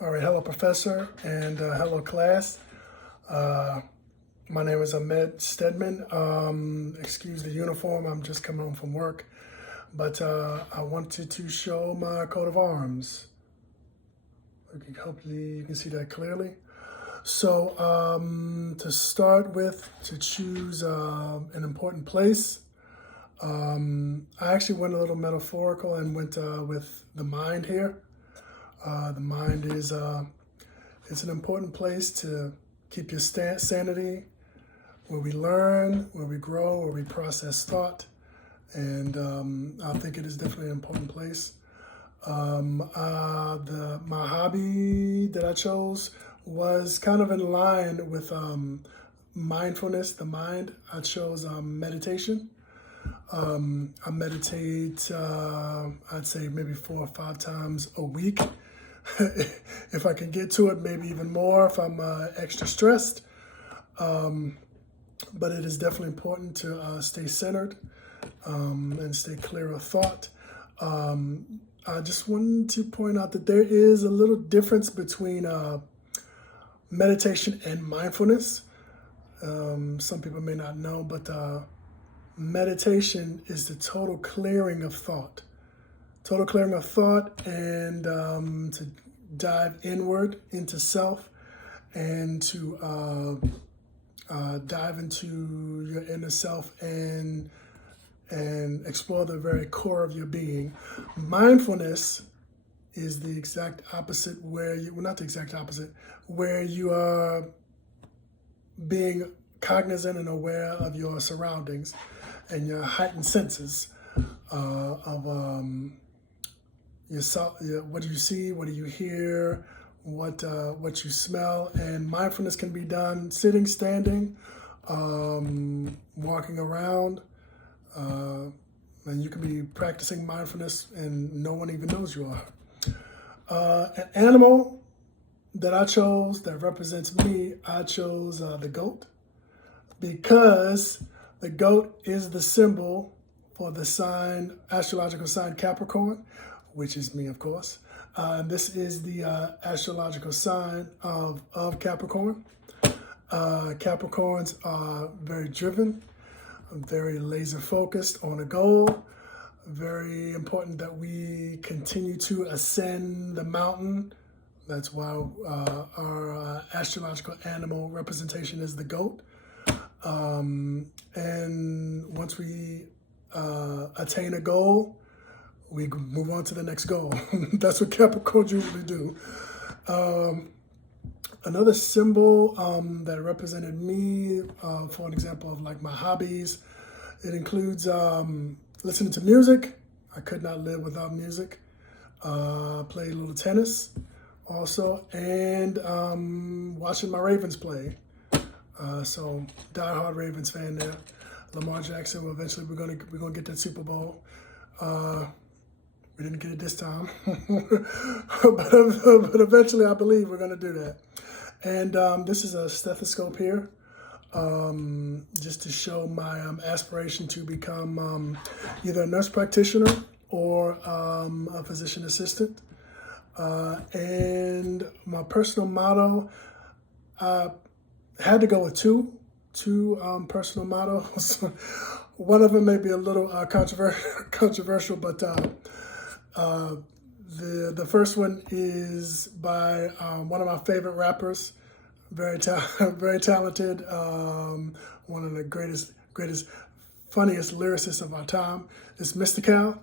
All right, hello, Professor, and hello, class. Uh, my name is Ahmed Stedman. Excuse the uniform, I'm just coming home from work, but I wanted to show my coat of arms. Okay, hopefully you can see that clearly. So to start with, to choose an important place, I actually went a little metaphorical and went with the mind here. The mind is it's an important place to keep your sanity, where we learn, where we grow, where we process thought, and I think it is definitely an important place. My hobby that I chose was kind of in line with mindfulness, the mind. I chose meditation. I meditate, I'd say maybe 4 or 5 times a week. If I can get to it, maybe even more if I'm extra stressed. But it is definitely important to stay centered and stay clear of thought. I just wanted to point out that there is a little difference between meditation and mindfulness. Some people may not know, but meditation is the total clearing of thought. Total clearing of thought, and to dive inward into self, and to dive into your inner self and explore the very core of your being. Mindfulness is the exact opposite, where you, well, not the exact opposite, where you are being cognizant and aware of your surroundings and your heightened senses of what do you see, what do you hear, what you smell. And mindfulness can be done sitting, standing, walking around, and you can be practicing mindfulness and no one even knows you are. An animal that I chose that represents me, I chose the goat, because the goat is the symbol for the sign, astrological sign Capricorn, which is me, of course. This is the astrological sign of Capricorn. Capricorns are very driven, very laser focused on a goal. Very important that we continue to ascend the mountain. That's why our astrological animal representation is the goat. And once we attain a goal, we move on to the next goal. That's what Capricorns usually do. Another symbol that represented me, for an example of like my hobbies, it includes listening to music. I could not live without music. Played a little tennis also, and watching my Ravens play. So diehard Ravens fan there. Lamar Jackson. Well, eventually we're gonna get that Super Bowl. We didn't get it this time, but eventually I believe we're gonna do that. And this is a stethoscope here, just to show my aspiration to become either a nurse practitioner or a physician assistant. And my personal motto, I had to go with two personal mottos. One of them may be a little controversial, but the first one is by one of my favorite rappers, very talented, one of the greatest, funniest lyricists of our time, is Mystical.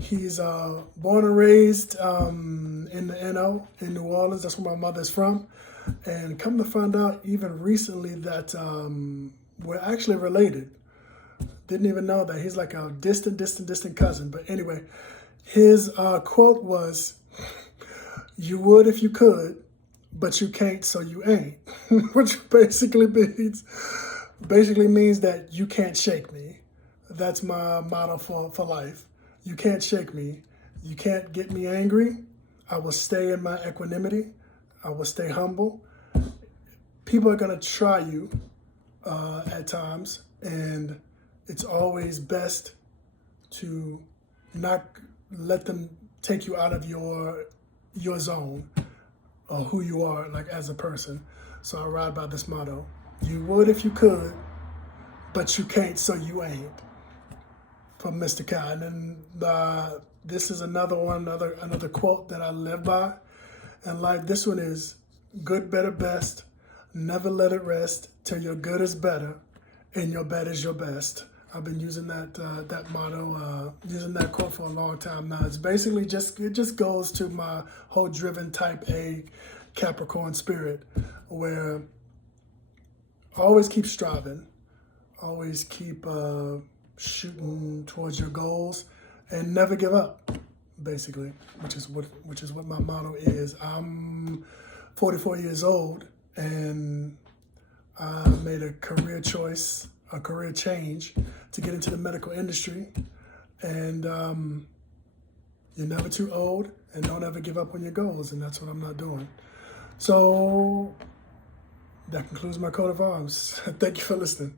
He's born and raised in the NO, in New Orleans. That's where my mother's from. And come to find out even recently that we're actually related. Didn't even know that. He's like a distant cousin. But anyway, his quote was, "You would if you could, but you can't, so you ain't," which basically means that you can't shake me. That's my motto for life. You can't shake me. You can't get me angry. I will stay in my equanimity. I will stay humble. People are gonna try you at times, and it's always best to not let them take you out of your zone. who you are, like as a person. So I ride by this motto: you would if you could, but you can't, so you ain't. From Mr. Kai. And then this is another one, another quote that I live by in life. This one is good, better, best. Never let it rest till your good is better and your bad is your best. I've been using that motto, using that quote for a long time now. It's basically it just goes to my whole driven type A Capricorn spirit, where always keep striving, always keep shooting towards your goals, and never give up. Basically, which is what my motto is. I'm 44 years old, and I made a career choice, a career change to get into the medical industry. And you're never too old, and don't ever give up on your goals, and that's what I'm not doing. So that concludes my coat of arms. Thank you for listening.